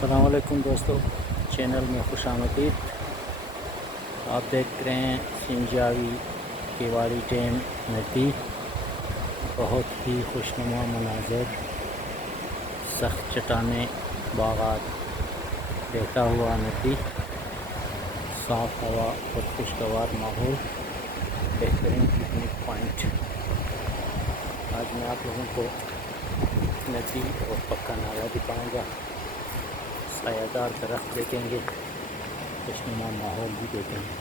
अस्सलाम वालेकुम दोस्तों, चैनल में खुशामदीद। आप देख रहे हैं सिंजावी केवाड़ी डैम नदी। बहुत ही खुशनुमा मनाज़र, सख्त चट्टानें, बागात, बहता हुआ नदी, साफ़ हवा और खुशगवार माहौल, बेहतरीन पिकनिक पॉइंट। आज मैं आप लोगों को नदी और पक्का नाला दिखाऊंगा। सायादार दरख्त देखेंगे, खुशनुमा माहौल भी देखेंगे।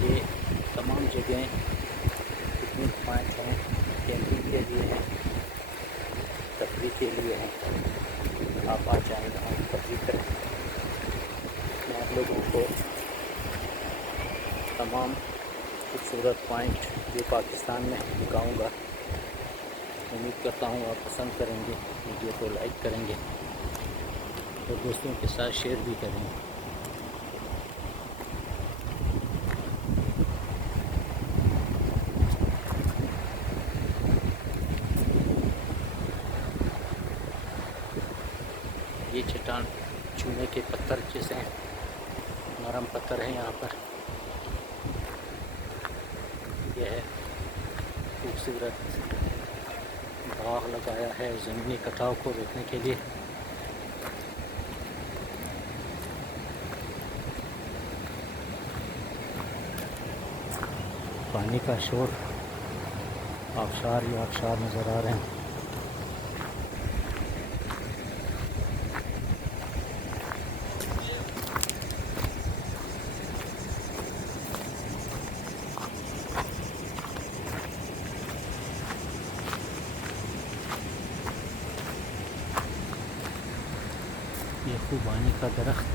ये तमाम जगह पिकनिक पॉइंट हैं, कैंपिंग के लिए हैं, तफरीह के लिए हैं। आप आ जाएँ, यहाँ तफरीह करें। मैं आप लोगों को तमाम खूबसूरत पॉइंट जो पाकिस्तान में दिखाऊंगा। उम्मीद करता हूँ आप पसंद करेंगे, वीडियो को लाइक करेंगे और दोस्तों के साथ शेयर भी करेंगे। ये चट्टान चूने के पत्थर जैसे हैं, नरम पत्थर है यहाँ पर। यह है खूबसूरत बाग लगाया है ज़मीनी कटाव को रोकने के लिए। पानी का शोर, आबशार ही आबशार नज़र आ रहे हैं। ये खुबानी का दरख्त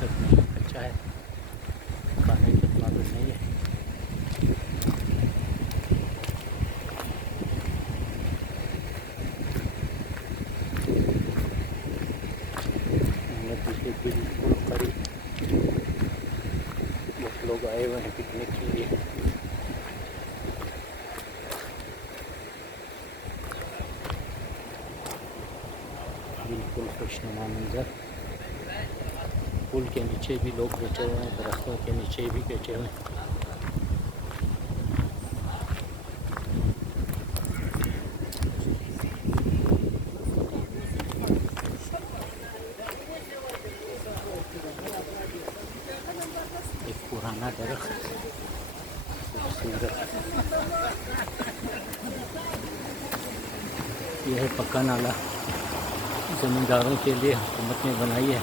तक नहीं कच्चा है, खाने के काबिल नहीं है। नदी के बिल्कुल करीब बहुत लोग आए हुए हैं पिकनिक के लिए। बिल्कुल खुशनुमा मंजर। पुल के नीचे भी लोग बैठे हुए हैं, दरख्तों के नीचे भी बैठे हुए हैं। एक पुराना दरख्त, खूबसूरत। यह है पक्का नाला, ज़मींदारों के लिए हुकूमत ने बनाई है।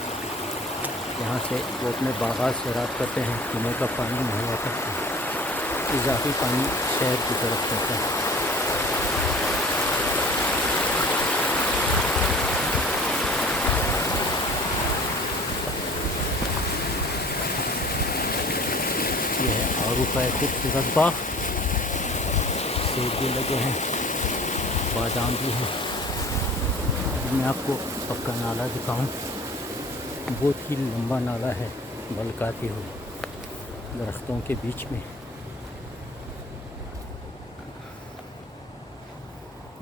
यहाँ से वो अपने बागात से रात करते हैं, पीने का पानी मुहैया करते हैं। इजाफी पानी शहर की तरफ जाता है। यह है आरू का एक खूबसूरत बाग, सेब भी लगे हैं, बादाम भी हैं। मैं आपको पक्का नाला दिखाऊं। बहुत ही लंबा नाला है, बलकाती हुई दरख्तों के बीच में।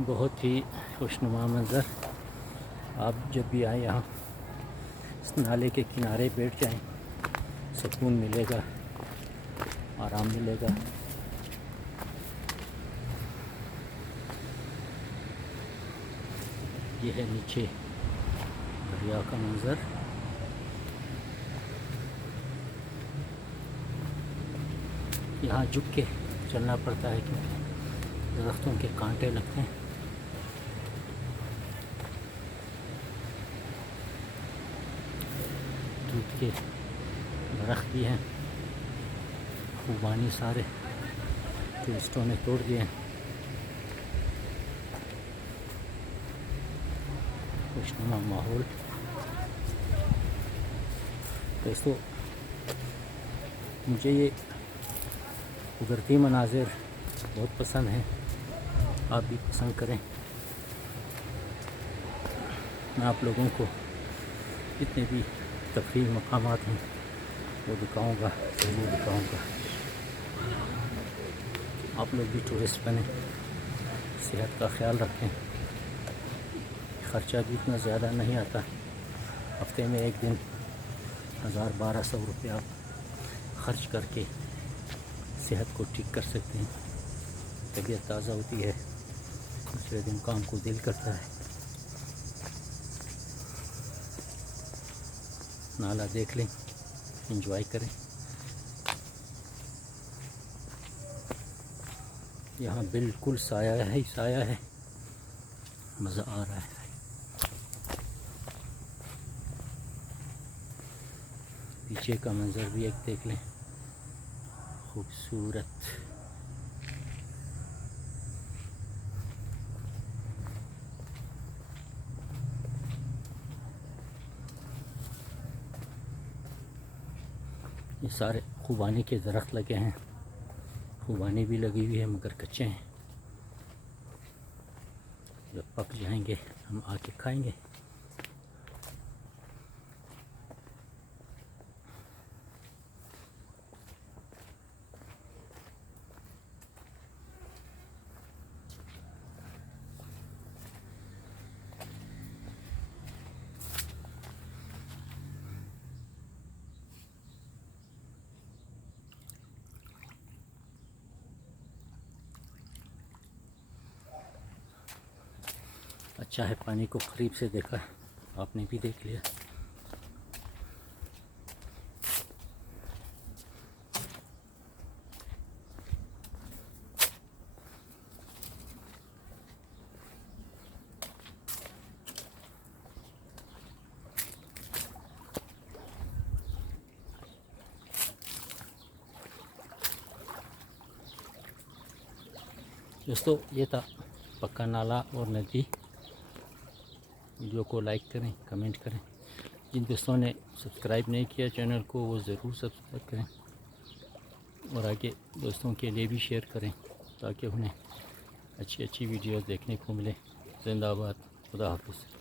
बहुत ही खुशनुमा मंज़र। आप जब भी आए यहाँ इस नाले के किनारे बैठ जाएं, सुकून मिलेगा, आराम मिलेगा। ये है नीचे दरिया का मंज़र। यहाँ झुक के चलना पड़ता है क्योंकि दरख्तों के कांटे लगते हैं। दूध के दरख्त भी हैं, खुबानी सारे टूरिस्टों ने तोड़ दिए हैं। खुशनुमा माहौल। दोस्तों, मुझे ये कुदरती मनाज़िर बहुत पसंद हैं, आप भी पसंद करें। मैं आप लोगों को जितने भी तफरीही मकामात हैं वो दिखाऊंगा, ज़रूर दिखाऊंगा। आप लोग भी टूरिस्ट बने, सेहत का ख्याल रखें। ख़र्चा भी इतना ज़्यादा नहीं आता, हफ्ते में एक दिन 1000-1200 रुपये आप ख़र्च करके सेहत को ठीक कर सकते हैं। तबीयत ताज़ा होती है, दूसरे दिन काम को दिल करता है। नाला देख लें, एंजॉय करें। यहाँ बिल्कुल साया है ही साया है, मज़ा आ रहा है। पीछे का मंज़र भी एक देख लें, खूबसूरत। ये सारे खुबानी के दरख्त लगे हैं, खुबानी भी लगी हुई है मगर कच्चे हैं। जब पक जाएंगे हम आके खाएंगे। अच्छा है पानी को करीब से देखा, आपने भी देख लिया। दोस्तों ये था पक्का नाला और नदी। वीडियो को लाइक करें, कमेंट करें। जिन दोस्तों ने सब्सक्राइब नहीं किया चैनल को वो ज़रूर सब्सक्राइब करें और आगे दोस्तों के लिए भी शेयर करें ताकि उन्हें अच्छी अच्छी वीडियो देखने को मिले। जिंदाबाद, खुदा हाफिज़।